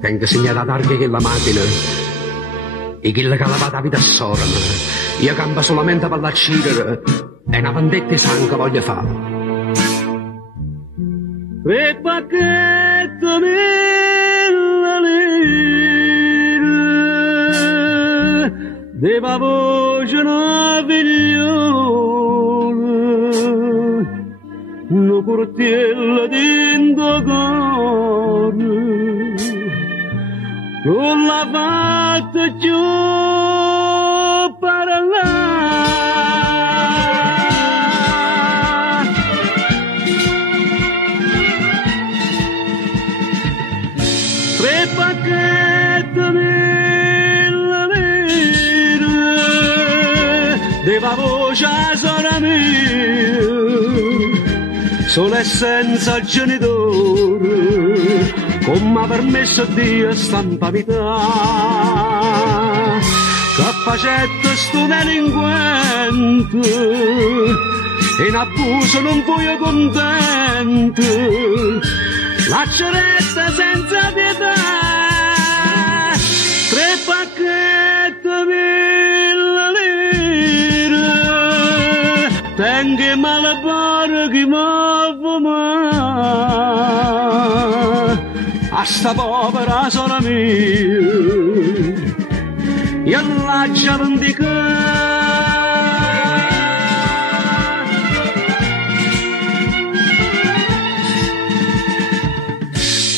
tengo segnata targa che la macchina e chi la calava la vita sorma io campa solamente per la cidere e una vendetta di sangue voglio fare e pacchetto mille lire deva voce una figliola una cortiella dentro cuore non l'ha fatta più parlare tre pacchetti mille lire deva voce a sorella mia solo e senza genitore come mi ha permesso Dio stampa vita che facette sto delinquente in abuso non voglio contento la ceretta senza pietà tre pacchetti mille lire tengo malapare chi m'ha fumato a sta povera sorella mia io lascia vendicare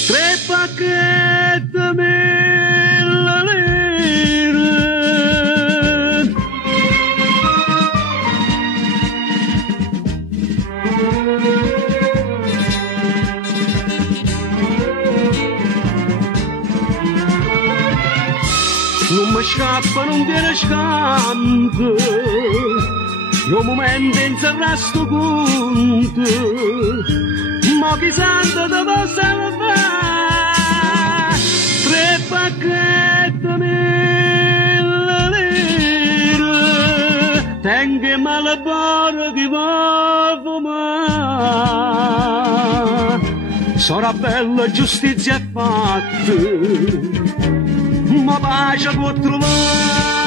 tre pacchetti mille lire non mi scappa, non viene scampo io momento in serra sto conto ma chi santo da possa fare tre pacchetti mille lire tengo malapare chi va fumare sora bella giustizia è fatta ma pace può trovare